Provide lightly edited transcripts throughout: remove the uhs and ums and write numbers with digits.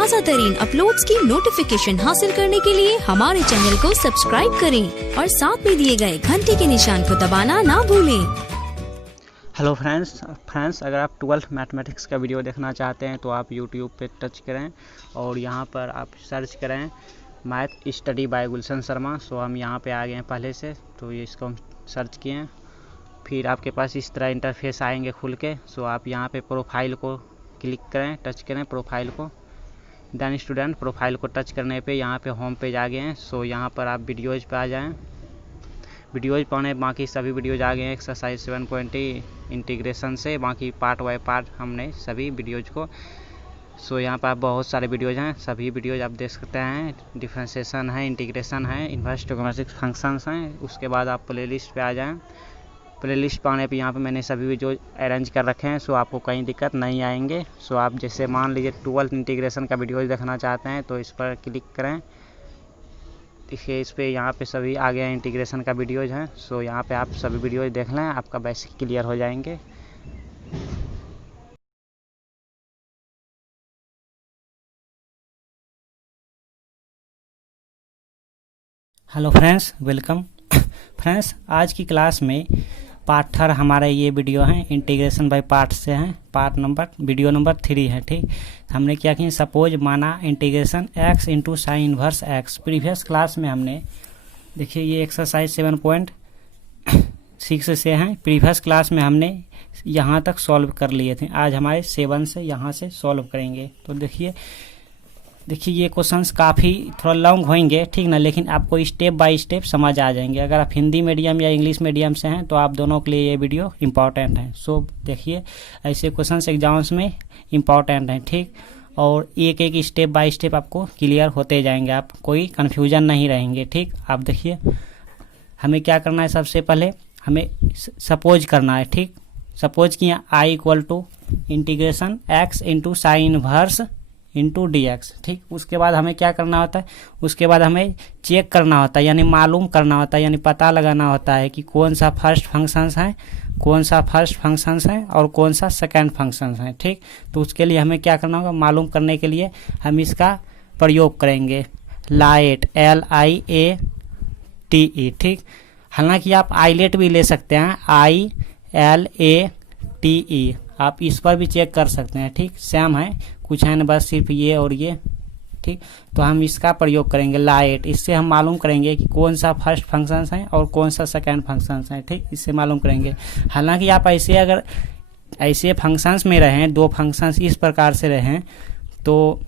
ताज़ा तरीन अपलोड्स की नोटिफिकेशन हासिल करने के लिए हमारे चैनल को सब्सक्राइब करें और साथ में दिए गए घंटे के निशान को दबाना ना भूलें। हेलो फ्रेंड्स अगर आप 12th मैथमेटिक्स का वीडियो देखना चाहते हैं तो आप यूट्यूब पे टच करें और यहाँ पर आप सर्च करें मैथ स्टडी बाय गुलशन शर्मा। सो हम यहाँ पे आ गए हैं पहले से, तो ये इसको हम सर्च किए हैं। फिर आपके पास इस तरह इंटरफेस आएंगे खुल के। सो आप यहाँ पे प्रोफाइल को क्लिक करें, टच करें प्रोफाइल को। देन स्टूडेंट प्रोफाइल को टच करने पे यहाँ पे होम पेज आ गए हैं। सो यहाँ पर आप वीडियोज़ पे आ जाएँ। वीडियोज़ पढ़ने बाकी सभी वीडियोज़ आ गए हैं एक्सरसाइज 7.0 इंटीग्रेशन से, बाकी पार्ट बाय पार्ट हमने सभी वीडियोज़ को। सो यहाँ पर बहुत सारे वीडियोज़ हैं, सभी वीडियोज़ आप देख सकते हैं। डिफरेंशिएशन है, इंटीग्रेशन है, इन्वर्स ट्रिग्नोमेट्रिक फंक्शंस हैं। उसके बाद आप प्लेलिस्ट पे आ जाएं। प्लेलिस्ट पे आने पे यहाँ पे मैंने सभी वीडियो अरेंज कर रखे हैं। सो आपको कहीं दिक्कत नहीं आएंगे। सो आप जैसे मान लीजिए 12th इंटीग्रेशन का वीडियोज़ देखना चाहते हैं तो इस पर क्लिक करें। देखिए इस पे यहाँ पे सभी आ गए इंटीग्रेशन का वीडियोज़ हैं। सो यहाँ पे आप सभी वीडियोज़ देख लें, आपका बेसिक क्लियर हो जाएंगे। Hello friends, welcome. फ्रेंड्स आज की क्लास में पार्ट 3 हमारा ये वीडियो है, इंटीग्रेशन बाय पार्ट से है। वीडियो नंबर 3 है। ठीक, हमने क्या किया, सपोज माना integration x into sine inverse x। Previous class में हमने देखिए ये एक्सरसाइज 7.6 से है। प्रीवियस क्लास में हमने यहाँ तक सॉल्व कर लिए थे। आज हमारे 7 से यहाँ से सॉल्व करेंगे। तो देखिए ये क्वेश्चंस काफ़ी थोड़ा लॉन्ग होंगे, ठीक ना, लेकिन आपको स्टेप बाय स्टेप समझ आ जाएंगे। अगर आप हिंदी मीडियम या इंग्लिश मीडियम से हैं तो आप दोनों के लिए ये वीडियो इम्पॉर्टेंट है। सो देखिए ऐसे क्वेश्चंस एग्जाम्स में इम्पॉर्टेंट हैं, ठीक, और एक एक स्टेप बाय स्टेप आपको क्लियर होते जाएंगे, आप कोई कन्फ्यूजन नहीं रहेंगे। ठीक, आप देखिए हमें क्या करना है, सबसे पहले हमें सपोज करना है। ठीक, सपोज किया i equal to integration x into sine inverse into D X. ठीक, उसके बाद हमें क्या करना होता है, उसके बाद हमें चेक करना होता है, यानी मालूम करना होता है, यानी पता लगाना होता है कि कौन सा फर्स्ट फंक्शंस है, और कौन सा सेकंड फंक्शंस है। ठीक, तो उसके लिए हमें क्या करना होगा, मालूम करने के लिए हम इसका प्रयोग करेंगे, लाइट LIATE। ठीक, हालांकि आप आईलेट भी ले सकते हैं, ILATE, आप इस पर भी चेक कर सकते हैं। ठीक, सेम है, कुछ है ना, बस सिर्फ ये और ये। ठीक, तो हम इसका प्रयोग करेंगे लाइट। इससे हम मालूम करेंगे कि कौन सा फर्स्ट फंक्शंस है और कौन सा सेकंड फंक्शंस है। ठीक, इससे मालूम करेंगे। हालांकि आप अगर ऐसे फंक्शंस में रहें, दो फंक्शंस इस प्रकार से रहें, तो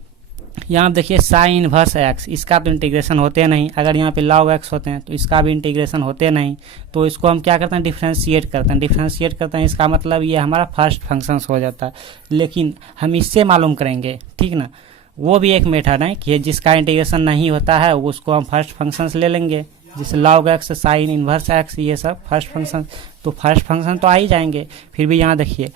यहाँ देखिए साइन इनवर्स x, इसका तो इंटीग्रेशन होते नहीं। अगर यहाँ पे लॉग x होते हैं तो इसका भी इंटीग्रेशन होते नहीं। तो इसको हम क्या करते हैं, डिफ्रेंशिएट करते हैं। इसका मतलब ये हमारा फर्स्ट फंक्शंस हो जाता है। लेकिन हम इससे मालूम करेंगे, ठीक ना, वो भी एक मेथड है कि जिसका इंटीग्रेशन नहीं होता है उसको हम फर्स्ट फंक्शंस ले लेंगे, जैसे log x, sine inverse x, ये सब फर्स्ट फंक्शन। तो फर्स्ट फंक्शन तो आ ही जाएंगे। फिर भी यहाँ देखिए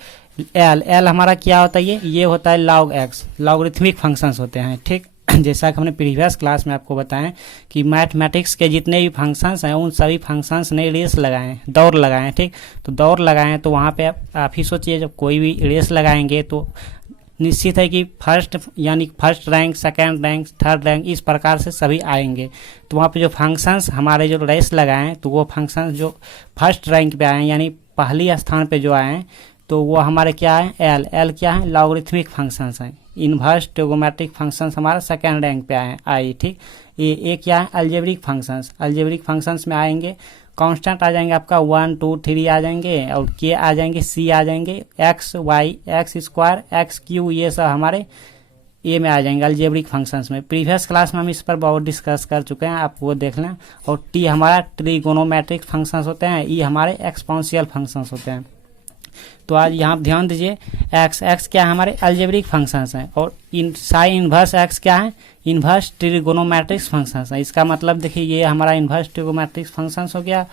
एल हमारा क्या होता है, ये होता है लॉग x, लॉगरिथमिक फंक्शंस होते हैं। ठीक, जैसा कि हमने प्रीवियस क्लास में आपको बताएं कि मैथमेटिक्स के जितने भी फंक्शंस हैं उन सभी फंक्शंस ने रेस लगाएं, दौड़ लगाएं। ठीक, तो दौड़ लगाएं तो वहाँ पे आप ही सोचिए, जब कोई भी रेस लगाएंगे तो निश्चित है कि first rank, second rank, third rank, इस प्रकार से सभी आएंगे। तो वहाँ पे जो फंक्शंस हमारे जो रेस लगाएं तो वो फंक्शंस जो फर्स्ट रैंक पे आए, यानी पहली स्थान पे जो आए, तो वो हमारे क्या है, एल क्या है, लॉगरिथमिक फंक्शंस हैं। इन्वर्स ट्रिग्नोमेट्रिक फंक्शंस हमारा सेकंड रैंक पे आए, आई। ठीक, ये क्या है, अलजेब्रिक फंक्शंस में आएंगे। कांस्टेंट आ जाएंगे आपका 1 2 3 आ जाएंगे, और के आ जाएंगे, सी आ जाएंगे, X Y, X square, X cube, ये सब हमारे ए में आ जाएंगे अलजेब्रिक फंक्शंस में। प्रीवियस क्लास में हम इस पर बहुत डिस्कस कर चुके हैं, आप वो देख लें। और टी हमारा ट्रिगोनोमेट्रिक फंक्शंस होते हैं, ई हमारे एक्सपोनेंशियल फंक्शंस होते हैं। तो आज यहाँ ध्यान दीजिए, एक्स क्या है, हमारे अलजेब्रिक फंक्शंस हैं, और साइन इनवर्स एक्स क्या है, इनवर्स ट्रिगोनोमेट्रिक फंक्शंस है। इसका मतलब देखिए ये हमारा इनवर्स ट्रिगोनोमेट्रिक फंक्शंस हो गया,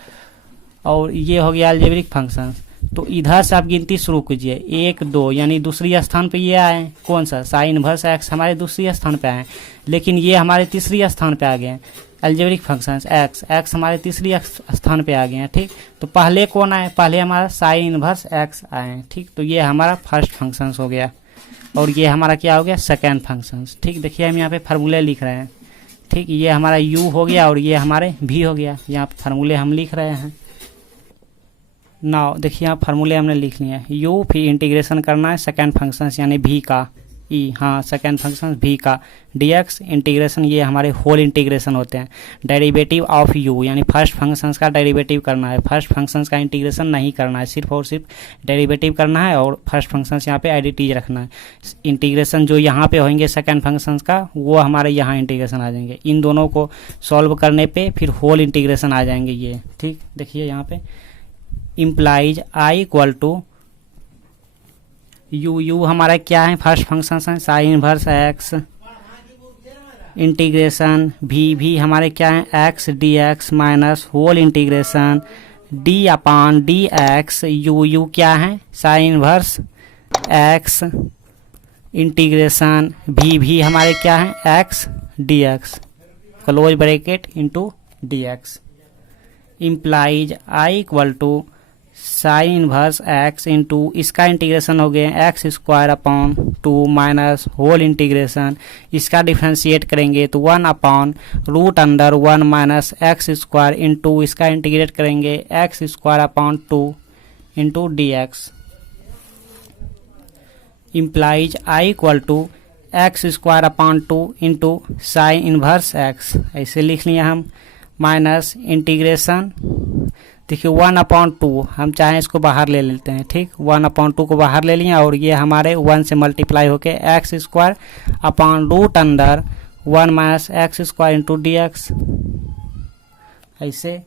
और ये हो गया अलजेब्रिक फंक्शंस। तो इधर से आप गिनती शुरू कीजिए, 1 2, यानी दूसरी स्थान पे ये आए, कौन सा, साइन इनवर्स एक्स हमारे दूसरी स्थान पे आए, लेकिन ये हमारे तीसरी स्थान पे आ गए अलजेब्रिक फंक्शंस। एक्स हमारे तीसरी स्थान पे आ गए हैं। ठीक, तो पहले कौन आए, पहले हमारा साइन इनवर्स एक्स आए। ठीक, तो ये हमारा फर्स्ट फंक्शंस हो गया। और ये हमारा क्या हो गया सेकेंड फंक्शन। ठीक, देखिए हम यहाँ पे फार्मूले लिख रहे हैं। ठीक, ये हमारा u हो गया और ये हमारे v हो गया। यहाँ पे फार्मूले हम लिख रहे हैं। नाउ देखिए यहाँ फार्मूले हमने लिख लिए हैं। u फिर इंटीग्रेशन करना है सेकेंड फंक्शन यानी v का ई, हाँ सेकेंड फंक्शन v का dx इंटीग्रेशन, ये हमारे होल इंटीग्रेशन होते हैं। डेरिवेटिव ऑफ u यानी फर्स्ट फंक्शंस का डेरिवेटिव करना है, फर्स्ट फंक्शंस का इंटीग्रेशन नहीं करना है, सिर्फ और सिर्फ डेरिवेटिव करना है और फर्स्ट फंक्शंस यहाँ पे एडिटीज रखना है। इंटीग्रेशन जो यहाँ पे होंगे सेकेंड फंक्शंस का वो हमारे यहाँ इंटीग्रेशन आ जाएंगे। इन दोनों को सॉल्व करने पे फिर होल इंटीग्रेशन आ जाएंगे ये। ठीक, देखिए यहाँ पे implies I equal to U हमारा क्या है फर्स्ट फंक्शन है साइन इनवर्स एक्स इंटीग्रेशन भी हमारे क्या है X D X minus whole integration D upon D X U क्या है साइन इनवर्स एक्स इंटीग्रेशन भी हमारे क्या है X D X close bracket into D x implies I equal to sine inverse x into इसका integration हो गया X square upon 2 minus whole integration, इसका डिफ्रेंशिएट करेंगे तो 1 upon root under 1 minus x square into इसका integrate करेंगे x square upon 2 into D x implies I equal to x square upon 2 into sine inverse X, ऐसे लिख लिया हम, minus integration देखिए 1/2 हम चाहें इसको बाहर ले लेते हैं। ठीक, 1/2 को बाहर ले लिया और ये हमारे 1 से मल्टीप्लाई होके X square upon root under 1 minus x square into D X, ऐसे।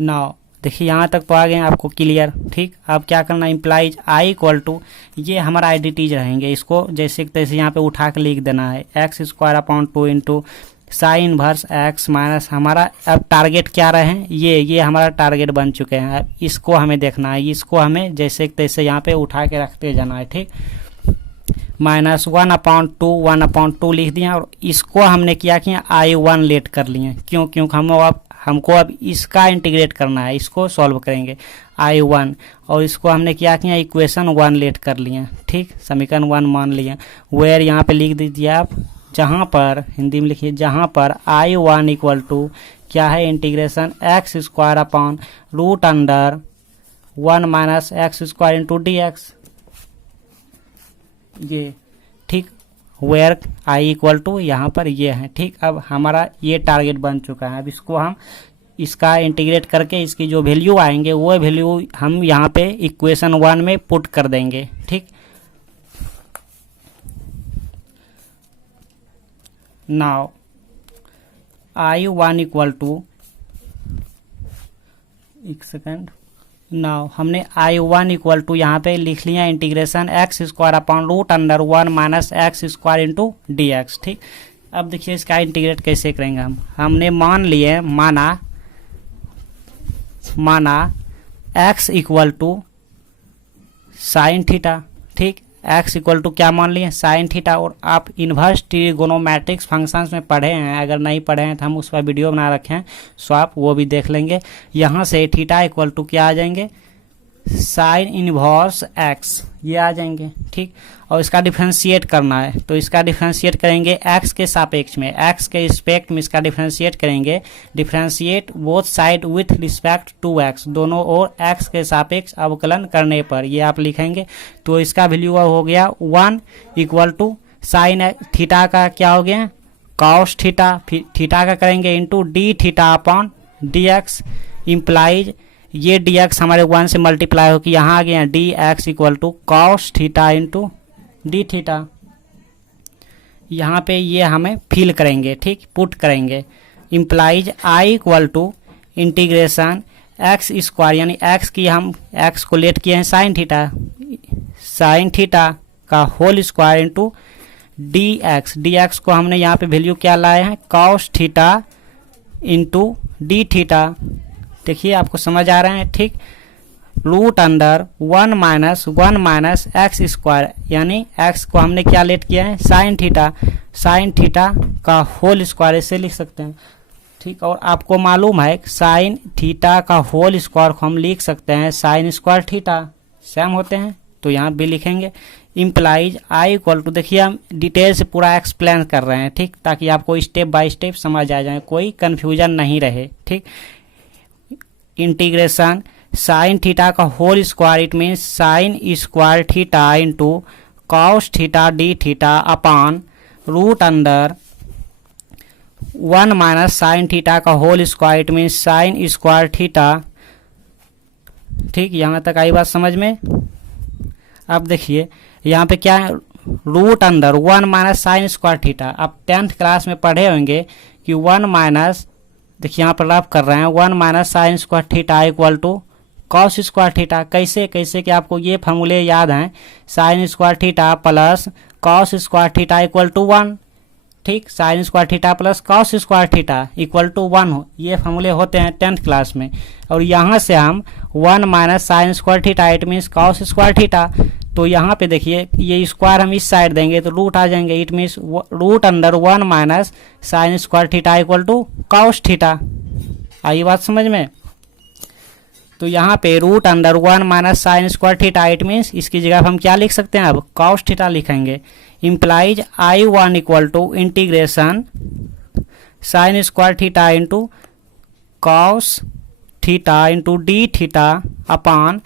नाउ देखिए यहाँ तक तो आ गए आपको क्लियर। ठीक, अब क्या करना, इम्प्लाइज आई इक्वल टू ये हमारा आइडेंटिटीज रहेंगे, इसको जैसे तैसे यहाँ पे उठा के लिख देना है x square upon 2 into sine inverse x minus हमारा अब टारगेट क्या रहे हैं, ये हमारा टारगेट बन चुके हैं। अब इसको हमें देखना है, इसको हमें जैसे तैसे यहाँ पे उठा के रखते जाना है। ठीक, माइनस 1/2 लिख दिया और इसको हमने क्या किया I1 लेट कर लिए। क्यों हमको अब इसका इंटीग्रेट करना है, इसको सॉल्व करेंगे I1 और इसको हमने क्या किया इक्वेशन 1 लेट कर लिए। ठीक, समीकरण 1 मान लिया। वेयर यहाँ पे लिख दीजिए आप, जहाँ पर हिंदी में लिखिए जहाँ पर I1 इक्वल टू क्या है integration x square upon root under 1 minus x square into D X, ये। ठीक, वेयर I इक्वल टू यहाँ पर ये है। ठीक, अब हमारा ये टारगेट बन चुका है। अब इसको हम इसका इंटीग्रेट करके इसकी जो वैल्यू आएंगे वो वैल्यू हम यहाँ पे इक्वेशन 1 में पुट कर देंगे। ठीक, नाउ I1 इक्वल टू, एक सेकेंड, नाउ हमने I1 इक्वल टू यहाँ पे लिख लिया integration x square upon root under 1 minus x square into D X. ठीक, अब देखिए इसका इंटीग्रेट कैसे करेंगे हमने मान लिए माना X equal to sine theta. ठीक, एक्स इक्वल टू क्या मान लिए साइन थीटा, और आप इन्वर्स ट्रिगोनोमेट्रिक्स फंक्शंस में पढ़े हैं, अगर नहीं पढ़े हैं तो हम उस पर वीडियो बना रखे हैं, सो आप वो भी देख लेंगे। यहाँ से थीटा इक्वल टू क्या आ जाएंगे साइन इनवर्स एक्स, ये आ जाएंगे। ठीक, और इसका डिफरेंशिएट करना है तो इसका डिफरेंशिएट करेंगे एक्स के सापेक्ष में, एक्स के रिस्पेक्ट में इसका डिफरेंशिएट करेंगे। Differentiate both side with respect to X, दोनों ओर एक्स के सापेक्ष अवकलन करने पर ये आप लिखेंगे। तो इसका वैल्यू हो गया 1 इक्वल टू साइन थीटा का क्या हो गया कॉस थीटा, फिर थीटा का करेंगे into D theta upon D x, implies ये डी एक्स हमारे 1 से मल्टीप्लाई होकर यहाँ आ गया D x equal to cos theta into D theta. यहाँ पे ये हमें फिल करेंगे। ठीक, पुट करेंगे implies I equal to integration x square यानी एक्स की हम एक्स को लेट किए हैं साइन थीटा का whole square into D X को हमने यहाँ पे वैल्यू क्या लाए हैं cos theta into D theta. देखिए आपको समझ आ रहा है। ठीक, root under 1 minus x square यानी एक्स को हमने क्या लेट किया है साइन थीटा का होल स्क्वायर, ऐसे लिख सकते हैं। ठीक, और आपको मालूम है साइन थीटा का होल स्क्वायर को हम लिख सकते हैं साइन स्क्वायर थीटा, सेम होते हैं, तो यहाँ भी लिखेंगे इम्प्लाइज आई इक्वल टू, देखिए हम डिटेल से पूरा एक्सप्लेन कर रहे हैं, ठीक, ताकि आपको स्टेप बाय स्टेप समझ आ जाए, कोई कन्फ्यूजन नहीं रहे, ठीक। इंटीग्रेशन साइन थीटा का whole square, it means sine square theta into cos theta d theta upon root under 1 minus sine theta का whole square, it means sine square theta, ठीक। यहाँ तक आई बात समझ में। अब देखिए यहाँ पे क्या है, root under 1 minus sine square theta. आप 10th क्लास में पढ़े होंगे कि 1 माइनस, देखिए यहाँ पर रफ कर रहे हैं, 1 minus sine square theta equal to cos square theta. कैसे कैसे कि आपको ये फॉर्मूले याद हैं, sine square theta plus cos square theta equal to 1, ठीक। Sine square theta plus cos square theta equal to 1 हो, ये फॉर्मूले होते हैं 10th क्लास में। और यहाँ से हम 1 minus sine square theta, it means cos square theta, तो यहाँ पे देखिए ये स्क्वायर हम इस साइड देंगे तो रूट आ जाएंगे, it means root under 1 minus sine square theta equal to cos theta. आई बात समझ में। तो यहाँ पे root under 1 minus sine square theta, it means इसकी जगह हम क्या लिख सकते हैं, अब कॉस थीटा लिखेंगे। Implies I1 equal to integration sine square theta into cos theta into D theta upon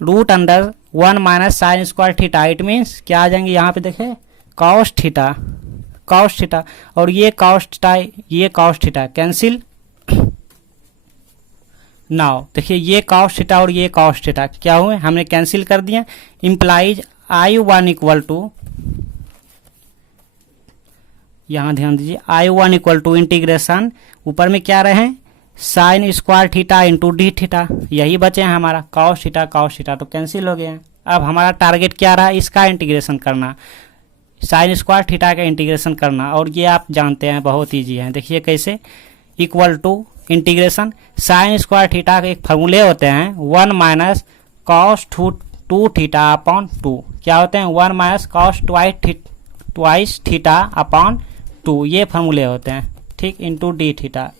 root under 1 minus sine square theta, it means क्या आ जाएंगे यहाँ पे देखें, कॉस थीटा, कॉस थीटा, और ये कॉस थीटा, ये कॉस थीटा कैंसिल। नाउ देखिए ये कॉस थीटा और ये कॉस थीटा क्या हुए, हमने कैंसिल कर दिया। इम्प्लाइज I1 इक्वल टू, यहाँ ध्यान दीजिए, I1 इक्वल टू इंटीग्रेशन, ऊपर में क्या रहे, sign square theta into D theta, यही बचे हैं हमारा, कॉस थीटा तो कैंसिल हो गए हैं। अब हमारा टारगेट क्या रहा, इसका इंटीग्रेशन करना, साइन स्क्वायर थीटा का इंटीग्रेशन करना, और ये आप जानते हैं बहुत ईजी है। देखिए कैसे, equal to integration sine square theta के एक फॉर्मूले होते हैं, 1 माइनस कॉस 2 थीटा अपॉन 2, क्या होते हैं, 1 minus cos twice theta upon 2, ये फॉर्मूले होते हैं, ठीक, इंटू डी थीटा।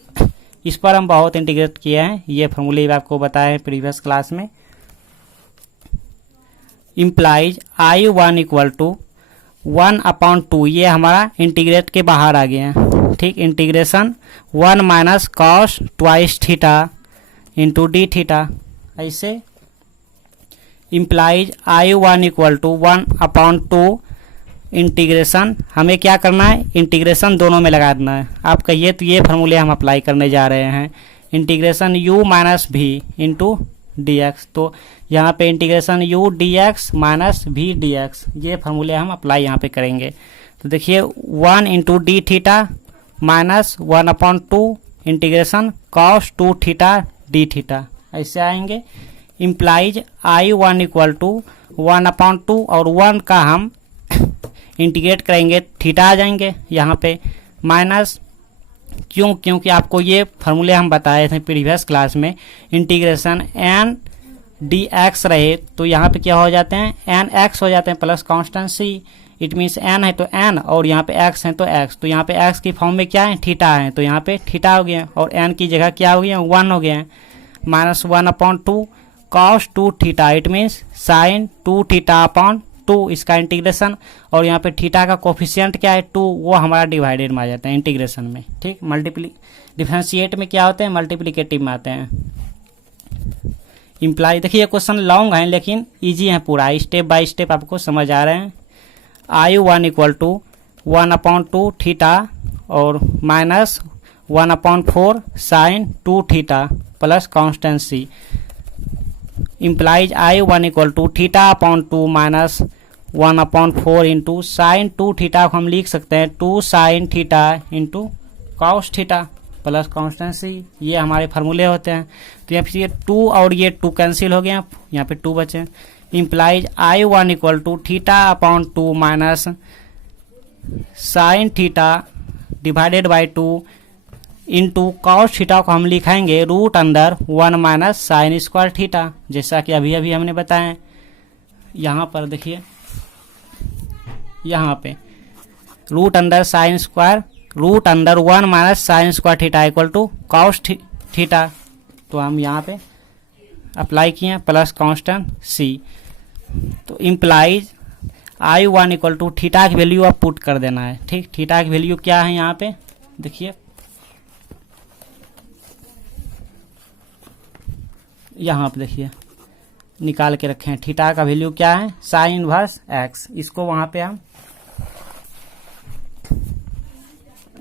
इस पर हम बहुत इंटीग्रेट किए हैं, ये फॉर्मूले आपको बताए हैं प्रीवियस क्लास में। Implies I1 equal to 1 upon 2, ये हमारा इंटीग्रेट के बाहर आ गया है, ठीक। Integration 1 minus cos twice theta into D theta, ऐसे। Implies I1 equal to 1 upon 2 integration, हमें क्या करना है, इंटीग्रेशन दोनों में लगा देना है। आप कहिए तो ये फार्मूले हम अप्लाई करने जा रहे हैं, इंटीग्रेशन u माइनस भी इंटू डी एक्स, तो यहाँ पे integration u D X minus भी डी एक्स, ये फार्मूले हम अप्लाई यहाँ पे करेंगे। तो देखिए 1 into D theta minus 1 upon 2 integration cos 2 theta d theta, ऐसे आएंगे। Implies I1 equal to 1 upon 2 और 1 का हम इंटीग्रेट करेंगे, थीटा आ जाएंगे यहाँ पे माइनस, क्योंकि आपको ये फार्मूले हम बताए थे प्रीवियस क्लास में, इंटीग्रेशन एन डी एक्स रहे तो यहाँ पे क्या हो जाते हैं, एन एक्स हो जाते हैं plus constant C, it means n है तो एन और यहाँ पे एक्स है तो एक्स, तो यहाँ पे एक्स की फॉर्म में क्या है, थीटा है, तो यहाँ पे थीटा हो गया और एन की जगह क्या हो गया, 1 हो गया, minus 1 upon 2 cos 2 theta, it means sign 2 theta upon 2, इसका इंटीग्रेशन, और यहाँ पे थीटा का कोफिशिएंट क्या है 2, वो हमारा डिवाइडेड में आ जाता है इंटीग्रेशन में, ठीक। डिफरेंशिएट में क्या होते हैं, मल्टीप्लिकेटिव में आते हैं। इम्प्लाई, देखिए ये क्वेश्चन लॉन्ग है लेकिन इजी है, पूरा स्टेप बाय स्टेप आपको समझ आ रहे हैं। I1 equal to 1 upon 2 theta और minus 1 upon 4 sine 2 theta plus constant C, implies I1 equal to theta upon 2 minus 1 upon 4 into sine 2 theta को हम लिख सकते हैं 2 sine theta into cos theta plus constant C, ये हमारे फार्मूले होते हैं। तो यहाँ पे 2 और ये 2 कैंसिल हो गया, यहाँ पे 2 बचे। Implies I1 equal to theta upon 2 minus sine theta divided by 2 into cos theta को हम लिखाएंगे root under 1 minus sine square theta, जैसा कि अभी अभी हमने बताया। यहाँ पर देखिए, यहाँ पे root under sine square, root under 1 minus sine square theta equal to cos theta, तो हम यहाँ पे अप्लाई किए प्लस कांस्टेंट सी। तो implies I1 equal to theta की वैल्यू अब पुट कर देना है। ठीक, थीटा की वैल्यू क्या है यहाँ पे देखिए, यहाँ पे देखिए निकाल के रखे हैं। थीटा का वैल्यू क्या है, साइन इनवर्स एक्स। इसको वहां पे हम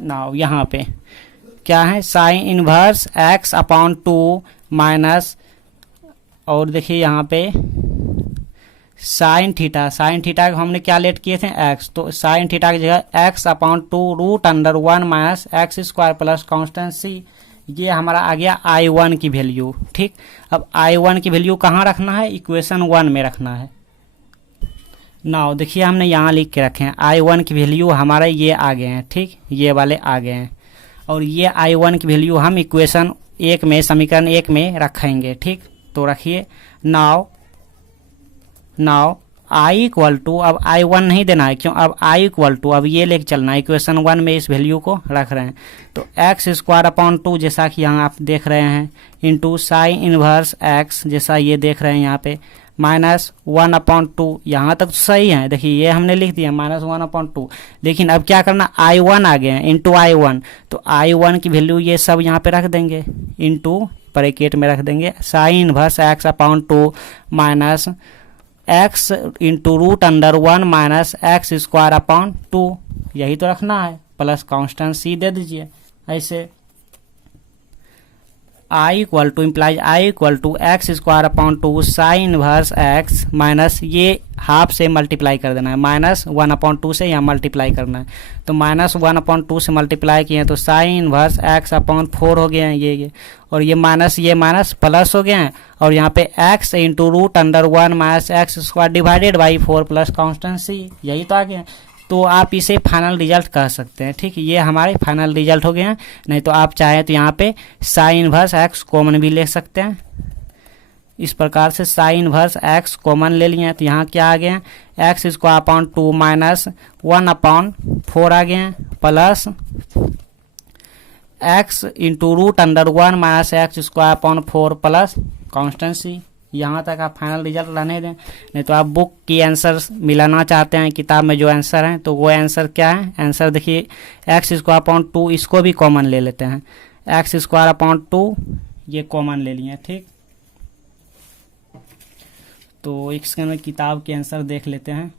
नाउ यहाँ पे क्या है, sine inverse x upon 2 minus, और देखिए यहाँ पे साइन थीटा, साइन थीटा को हमने क्या लेट किए थे एक्स, तो साइन थीटा की जगह x upon 2 root under 1 minus x square plus constant C. ये हमारा आ गया I1 की वैल्यू। ठीक, अब I1 की वैल्यू कहाँ रखना है, इक्वेशन 1 में रखना है। नाउ देखिए हमने यहाँ लिख के रखे हैं I1 की वैल्यू हमारे ये आ गए हैं। ठीक, ये वाले आ गए हैं, और ये I1 की वैल्यू हम इक्वेशन 1 में, समीकरण 1 में रखेंगे। ठीक, तो रखिए नाउ I इक्वल टू, अब I1 नहीं देना है क्यों, अब I इक्वल टू, अब ये लेके चलना है, इक्वेशन 1 में इस वैल्यू को रख रहे हैं। तो एक्स स्क्वायर अपॉन 2 जैसा कि यहाँ आप देख रहे हैं, इंटू साइन इनवर्स एक्स जैसा ये देख रहे हैं यहाँ पे, माइनस 1 अपॉन 2। यहाँ तक तो सही है, देखिए ये हमने लिख दिया माइनस 1 अपॉन 2। लेकिन अब क्या करना, I1 आ गए हैं, इंटू I1, तो I1 की वैल्यू ये सब यहाँ पे रख देंगे, इंटू ब्रैकेट में रख देंगे sine inverse x upon 2 minus x into root under 1 minus x square upon 2, यही तो रखना है, प्लस कांस्टेंट सी दे दीजिए। ऐसे I equal to implies I equal to x square upon 2 sine inverse x minus, ये हाफ से मल्टीप्लाई कर देना है, माइनस 1 अपॉन 2 से यहाँ मल्टीप्लाई करना है। तो माइनस 1 अपॉन 2 से मल्टीप्लाई किए हैं तो साइन इनवर्स एक्स अपॉन 4 हो गए हैं ये, और ये माइनस प्लस हो गए हैं, और यहाँ पे x into root under 1 minus x square divided by 4 plus constant C, यही तो आ गया। तो आप इसे फाइनल रिजल्ट कह सकते हैं। ठीक, ये हमारे फाइनल रिजल्ट हो गए हैं। नहीं तो आप चाहें तो यहाँ पे साइन इनवर्स एक्स कॉमन भी ले सकते हैं। इस प्रकार से साइन इनवर्स एक्स कॉमन ले लिए हैं, तो यहाँ क्या आ गए हैं, x square upon 2 minus 1 upon 4 आ गए हैं, plus x into root under 1 minus x square upon 4 plus constant C. यहाँ तक आप फाइनल रिजल्ट रहने दें। नहीं तो आप बुक की आंसर मिलाना चाहते हैं किताब में जो आंसर हैं, तो वो आंसर क्या है, आंसर देखिए एक्स स्क्वायर अपॉन 2, इसको भी कॉमन ले लेते हैं, एक्स स्क्वायर अपॉन 2 ये कॉमन ले लिए। ठीक, तो इसके में किताब के आंसर देख लेते हैं।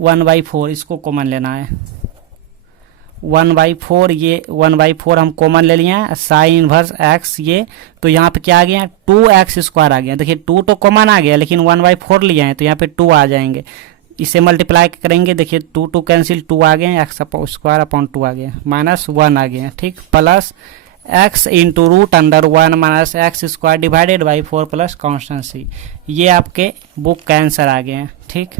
1/4 इसको कॉमन लेना है, 1/4, ये 1/4 हम कॉमन ले लिए हैं, साइन इनवर्स एक्स ये, तो यहाँ पे क्या आ गया, 2x स्क्वायर आ गया। देखिए 2 तो कॉमन आ गया, लेकिन 1/4 लिए हैं तो यहाँ पे 2 आ जाएंगे। इसे मल्टीप्लाई करेंगे, देखिए 2 कैंसिल, 2 आ गए, एक्स स्क्वायर अपॉन 2 आ गया, माइनस 1 आ गया। ठीक, plus x into root under 1 minus x square divided by 4 plus constant C. ये आपके बुक का आंसर आ गए हैं। ठीक,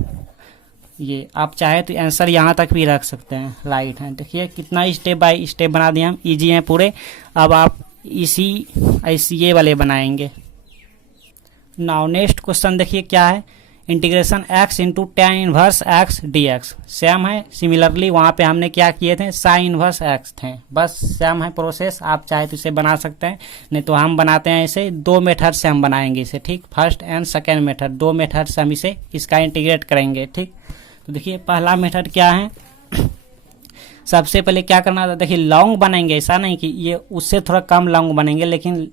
ये आप चाहे तो आंसर यहाँ तक भी रख सकते हैं, राइट है। देखिए कितना स्टेप बाय स्टेप बना दिए हम, इजी हैं पूरे। अब आप ऐसी ये वाले बनाएंगे। नाउ नेक्स्ट क्वेश्चन देखिए क्या है, integration x into tan inverse x dx। Same है, सिमिलरली वहाँ पे हमने क्या किए थे, साइन इनवर्स x थे, बस सेम है प्रोसेस। आप चाहे तो इसे बना सकते हैं, नहीं तो हम बनाते हैं इसे 2 मेथड से हम बनाएंगे इसे। ठीक, first and second method, 2 method से हम इसे इसका इंटीग्रेट करेंगे। ठीक, तो देखिए पहला मेथड क्या है, सबसे पहले क्या करना था, देखिए लॉन्ग बनेंगे, ऐसा नहीं कि ये उससे थोड़ा कम लॉन्ग बनेंगे, लेकिन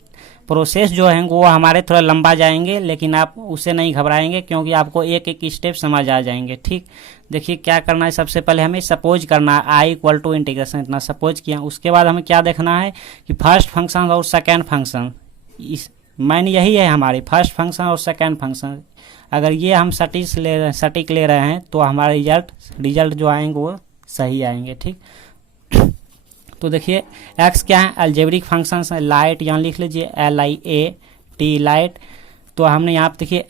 प्रोसेस जो है वो हमारे थोड़ा लंबा जाएंगे, लेकिन आप उससे नहीं घबराएंगे क्योंकि आपको एक एक स्टेप समझ आ जाएंगे। ठीक, देखिए क्या करना है, सबसे पहले हमें सपोज करना है आई इक्वल टू इंटीग्रेशन, इतना सपोज किया। उसके बाद हमें क्या देखना है कि फर्स्ट फंक्शन और सेकेंड फंक्शन, इस मैन यही है हमारी, फर्स्ट फंक्शन और सेकेंड फंक्शन। अगर ये हम सटीक ले रहे हैं तो हमारे रिजल्ट जो आएंगे वो सही आएंगे। ठीक, तो देखिए x क्या है, अलजेब्रिक फंक्शन है, लाइट यहाँ लिख लीजिए LIAT लाइट। तो हमने यहाँ पे देखिए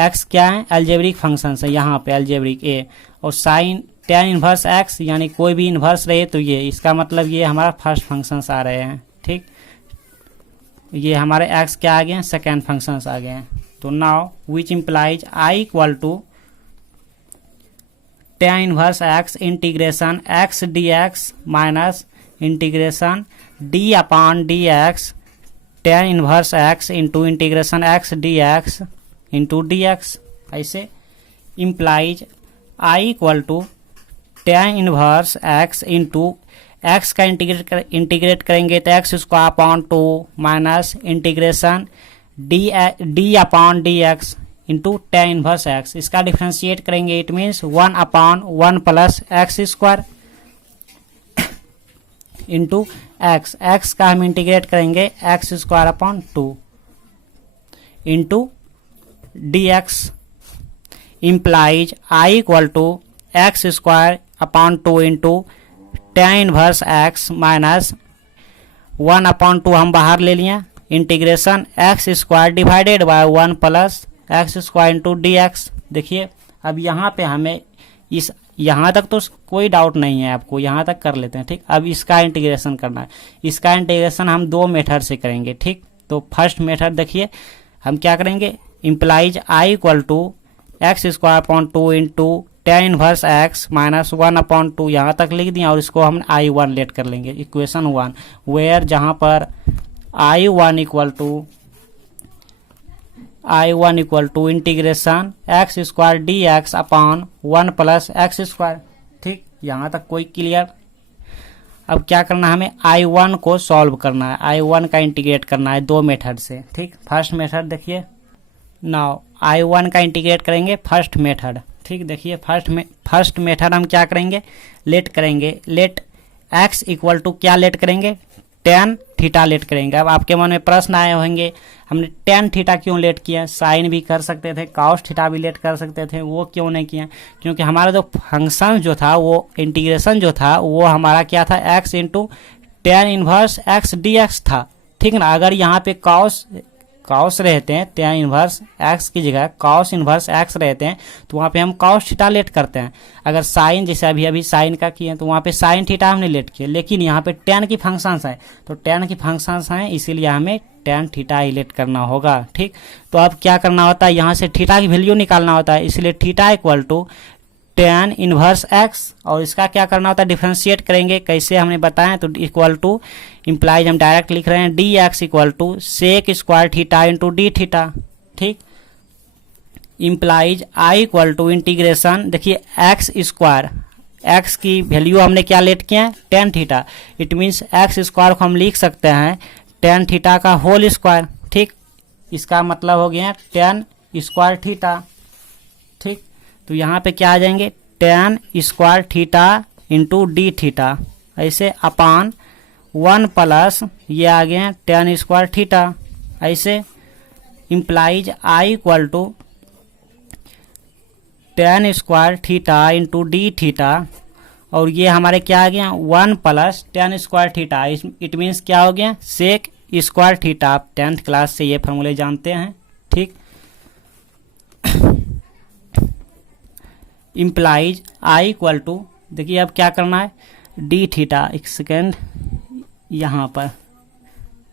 x क्या है, अलजेब्रिक फंक्शन है, यहाँ पे अलजेब्रिक a, और साइन tan इनवर्स x, यानी कोई भी इन्वर्स रहे तो ये, इसका मतलब ये हमारा फर्स्ट फंक्शंस आ रहे हैं। ठीक, ये हमारे x क्या आ गए हैं, सेकेंड फंक्शंस आ गए हैं। तो now which implies I equal to tan inverse x integration x dx minus integration d upon dx tan inverse x into integration x dx into dx। ऐसे implies I equal to tan inverse x into x का integrate करेंगे तो x square upon 2 minus integration d upon D x into tan inverse x. इसका differentiate करेंगे, it means 1 upon 1 plus x square into x. X का हम integrate करेंगे x square upon 2 into D x. Implies I equal to x square upon 2 into tan inverse x minus 1 upon 2 हम बाहर ले लिए, integration x square divided by 1 plus x square into D x. देखिए अब यहाँ पे हमें इस यहाँ तक तो कोई डाउट नहीं है आपको, यहाँ तक कर लेते हैं, ठीक। अब इसका इंटीग्रेशन करना है, इसका इंटीग्रेशन हम 2 मेथड से करेंगे, ठीक। तो फर्स्ट मेथड देखिए हम क्या करेंगे, implies I equal to x square upon 2 into tan inverse x minus 1 upon 2 यहाँ तक लिख दिया और इसको हम I1 लेट कर लेंगे, इक्वेशन 1 वेयर जहाँ पर I1 equal to integration x square d x upon 1 plus x square, ठीक। यहाँ तक कोई क्लियर। अब क्या करना है, हमें I1 को सॉल्व करना है, I1 का इंटीग्रेट करना है 2 मेथड से, ठीक। फर्स्ट मेथड देखिए, नाउ I1 का इंटीग्रेट करेंगे फर्स्ट मेथड, ठीक। देखिए फर्स्ट मेथड हम क्या करेंगे, लेट करेंगे, लेट x इक्वल टू क्या लेट करेंगे, tan थीटा लेट करेंगे। अब आपके मन में प्रश्न आए होंगे हमने tan थीटा क्यों लेट किया, साइन भी कर सकते थे, cos थीटा भी लेट कर सकते थे, वो क्यों नहीं किया, क्योंकि हमारा जो फंक्शन जो था वो इंटीग्रेशन जो था वो हमारा क्या था, x into tan inverse x dx था, ठीक ना। अगर यहाँ पे cos रहते हैं, tan इनवर्स x की जगह cos इनवर्स x रहते हैं तो वहाँ पे हम cos थीटा लेट करते हैं। अगर साइन जैसे अभी साइन का किए तो वहाँ पे साइन थीटा हमने लेट किया, लेकिन यहाँ पे tan की फंक्शंस हैं तो tan की फंक्शंस हैं इसीलिए हमें tan थीटा ही लेट करना होगा, ठीक। तो अब क्या करना होता है, यहाँ से थीटा की वैल्यू निकालना होता है, इसलिए theta equal to tan inverse x और इसका क्या करना होता है, डिफ्रेंशिएट करेंगे, कैसे हमने बताया, तो इक्वल टू इम्प्लाइज हम डायरेक्ट लिख रहे हैं d x equal to sec square theta into D theta, ठीक। Implies I equal to integration, देखिए एक्स स्क्वायर, एक्स की वैल्यू हमने क्या लेट किया है, tan theta, it means x square को हम लिख सकते हैं tan थीटा का होल स्क्वायर, ठीक। इसका मतलब हो गया tan स्क्वायर थीटा, ठीक। तो यहाँ पे क्या आ जाएंगे, tan square theta into D theta, ऐसे अपान 1 प्लस ये आ गए हैं tan स्क्वायर थीटा, ऐसे implies I equal to tan square theta into D theta और ये हमारे क्या आ गया 1 plus tan square theta, it means क्या हो गया सेक स्क्वायर थीटा। आप 10th क्लास से ये फॉर्मूले जानते हैं, ठीक। इम्प्लाइज आई इक्वल टू, देखिए अब क्या करना है, डी थीटा, एक सेकेंड, यहाँ पर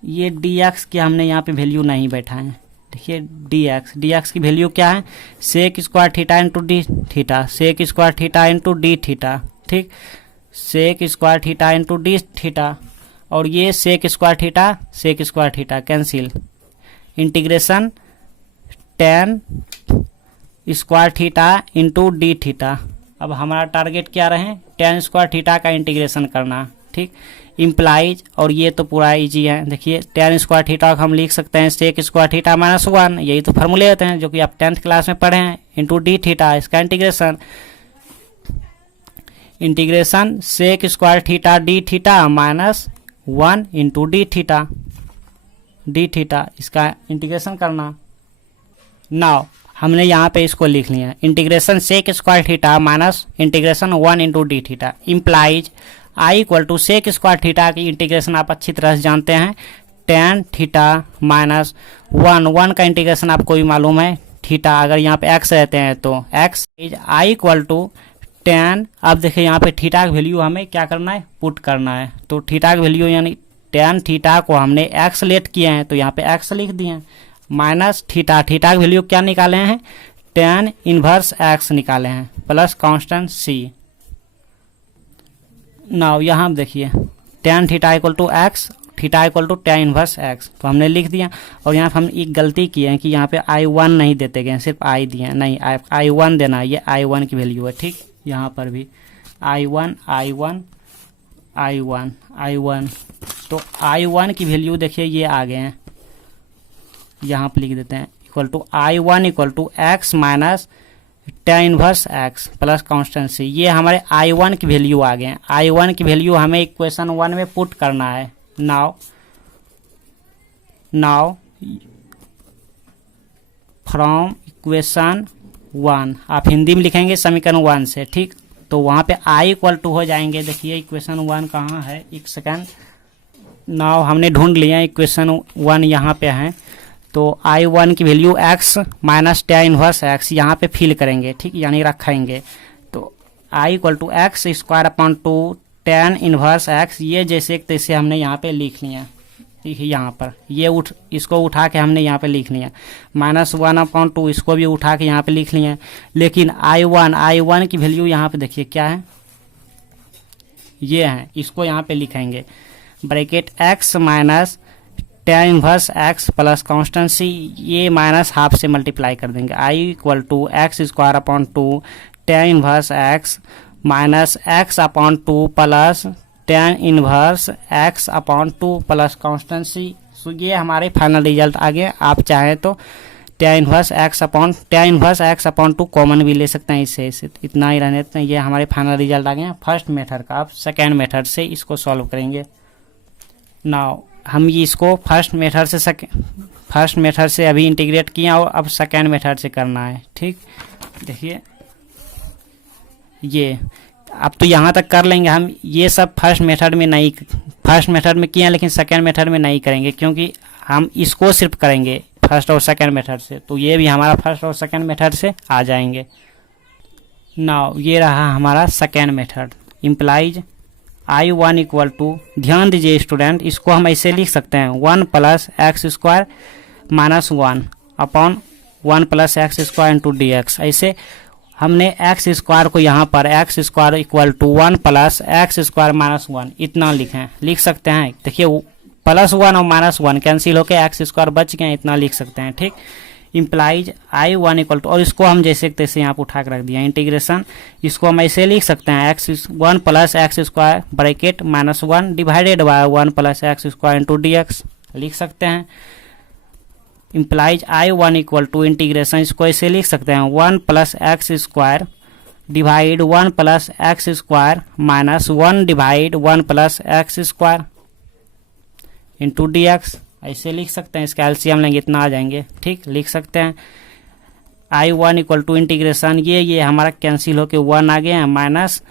ये डी एक्स की हमने यहाँ पे वैल्यू नहीं बैठा है, देखिए डी एक्स की वैल्यू क्या है, sec square theta into D theta, sec square theta into D theta, ठीक। Sec square theta into D theta और ये sec square theta cancel, integration tan square theta into D theta. अब हमारा target क्या रहे, tan square theta का integration करना, ठीक। इम्प्लाइज और ये तो पूरा इजी है, देखिए tan स्क्वायर थीटा को हम लिख सकते हैं सेक स्क्वायर थीटा माइनस 1, यही तो फार्मूले होते हैं जो कि आप 10th क्लास में पढ़े हैं, इंटू डी थीटा, इसका integration sec square theta d theta minus 1 into D theta, इसका इंटीग्रेशन करना। नाउ हमने यहाँ पे इसको लिख लिया, integration sec square theta minus integration 1 into D theta, implies I equal to sec square theta की इंटीग्रेशन आप अच्छी तरह से जानते हैं tan थीटा माइनस 1 का इंटीग्रेशन आपको भी मालूम है थीटा, अगर यहाँ पे x रहते हैं तो x is I equal to tan। अब देखिए यहाँ पे थीटा की वैल्यू हमें क्या करना है, पुट करना है, तो थीटा की वैल्यू यानी tan थीटा को हमने x लेट किए हैं तो यहाँ पे x लिख दिए हैं, माइनस थीटा की वैल्यू क्या निकाले हैं, tan इनवर्स x निकाले हैं, प्लस कांस्टेंट c। नाउ यहाँ देखिए tan theta equal to x, theta equal to tan inverse x, तो हमने लिख दिया। और यहाँ पर हम एक गलती किए हैं कि यहाँ पे I1 नहीं देते गए, सिर्फ I दिए हैं, नहीं I1 देना है, ये I1 की वैल्यू है, ठीक। यहाँ पर भी I1 I1 I1 I1, तो I1 की वैल्यू देखिए ये आ गए हैं, यहाँ पर लिख देते हैं equal to I1 equal to x minus tan inverse x plus constant C. ये हमारे I1 की वैल्यू आ गए हैं। I1 की वैल्यू हमें इक्वेशन 1 में पुट करना है। नाउ फ्रॉम इक्वेशन 1, आप हिंदी में लिखेंगे समीकरण 1 से, ठीक। तो वहाँ पे I इक्वल टू हो जाएंगे, देखिए इक्वेशन 1 कहाँ है, एक सेकेंड। नाउ हमने ढूंढ लिया इक्वेशन 1 यहाँ पे है, तो I1 की value x minus tan inverse x यहाँ पे फिल करेंगे, ठीक, यानी रखेंगे। तो I equal to x square upon 2 tan inverse x, ये जैसे तैसे हमने यहाँ पे लिख लिया, यहाँ पर ये इसको उठा के हमने यहाँ पे लिख लिया, माइनस 1/2 इसको भी उठा के यहाँ पे लिख लिया। लेकिन I1 की वैल्यू यहाँ पे देखिए क्या है, ये है, इसको यहाँ पे लिखेंगे bracket x minus tan inverse x plus constant C, ये माइनस हाफ से मल्टीप्लाई कर देंगे। I equal to x square upon 2 tan inverse x minus x upon 2 plus tan inverse x upon 2 plus constant C. So ये हमारे final result आ गए। आप चाहे तो tan inverse x upon 2 common भी ले सकते हैं, इससे इतना ही रहने देते हैं। ये हमारे फाइनल रिजल्ट आ गए फर्स्ट मेथड का। आप सेकेंड मेथड से इसको सॉल्व करेंगे। नाउ हम ये इसको फर्स्ट मेथड से अभी इंटीग्रेट किया और अब सेकेंड मेथड से करना है, ठीक। देखिए ये अब तो यहाँ तक कर लेंगे हम, ये सब फर्स्ट मेथड में किए हैं, लेकिन सेकेंड मेथड में नहीं करेंगे, क्योंकि हम इसको सिर्फ करेंगे फर्स्ट और सेकेंड मेथड से। तो ये भी हमारा फर्स्ट और सेकेंड मेथड से आ जाएंगे। नाउ ये रहा हमारा second method, implies I1 equal to, ध्यान दीजिए स्टूडेंट, इसको हम ऐसे लिख सकते हैं 1 plus x square minus 1 upon 1 plus x square into DX। ऐसे हमने एक्स स्क्वायर को यहाँ पर x square equal to 1 plus x square minus 1 इतना लिख सकते हैं। देखिए प्लस 1 और माइनस 1 कैंसिल होकर एक्स स्क्वायर बच गए, इतना लिख सकते हैं, ठीक। इम्प्लाइज I1 इक्वल टू, और इसको हम जैसे तैसे यहाँ पर उठा कर रख दिया इंटीग्रेशन, इसको हम ऐसे लिख सकते हैं x1 plus x square bracket minus 1 divided by 1 plus x square into DX लिख सकते हैं। Implies I1 equal to integration, इसको ऐसे लिख सकते हैं 1 plus x square divide 1 plus x square minus 1 divide 1 plus x square into DX ऐसे लिख सकते हैं। इसका एलसीएम लेंगे इतना आ जाएंगे, ठीक, लिख सकते हैं। I1 इक्वल टू इंटीग्रेशन, ये हमारा कैंसिल होके 1 आ गया है, minus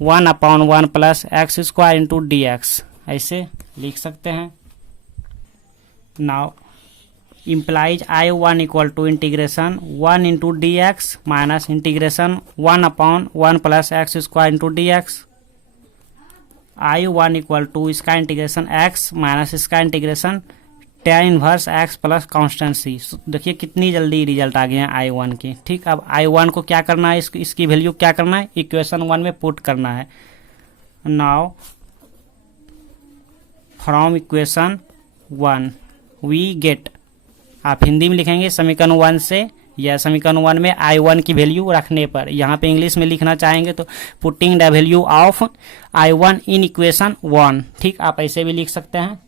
1 upon 1 plus x square into DX ऐसे लिख सकते हैं। नाउ implies I1 equal to integration 1 into DX minus integration 1 upon 1 plus x square into DX। I1 equal to इसका इंटीग्रेशन x माइनस इसका integration tan inverse x plus constant C. देखिए कितनी जल्दी रिजल्ट आ गए हैं I1 की, ठीक। अब I1 को क्या करना है, इसकी वैल्यू क्या करना है, इक्वेशन 1 में पुट करना है। Now from equation 1 we get, आप हिंदी में लिखेंगे समीकरण 1 से, या समीकरण 1 में I1 की वैल्यू रखने पर, यहाँ पे इंग्लिश में लिखना चाहेंगे तो putting the value of I1 in equation 1, ठीक, आप ऐसे भी लिख सकते हैं।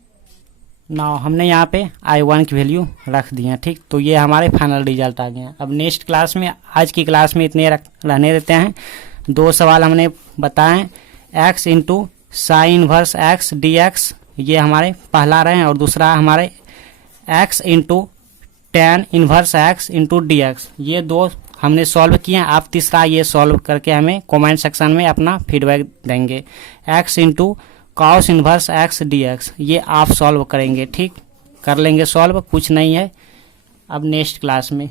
नाउ हमने यहाँ पे I1 की वैल्यू रख दी है, ठीक। तो ये हमारे फाइनल रिजल्ट आ गए हैं। अब नेक्स्ट क्लास में, आज की क्लास में इतने रहने देते हैं। 2 सवाल हमने बताए, x into sine inverse x DX, ये हमारे पहला रहे, और दूसरा हमारे x into tan inverse x into DX, ये 2 हमने सॉल्व किए हैं। आप तीसरा ये सॉल्व करके हमें कमेंट सेक्शन में अपना फीडबैक देंगे। x into cos inverse x DX, ये आप सॉल्व करेंगे, ठीक, कर लेंगे सॉल्व, कुछ नहीं है अब नेक्स्ट क्लास में।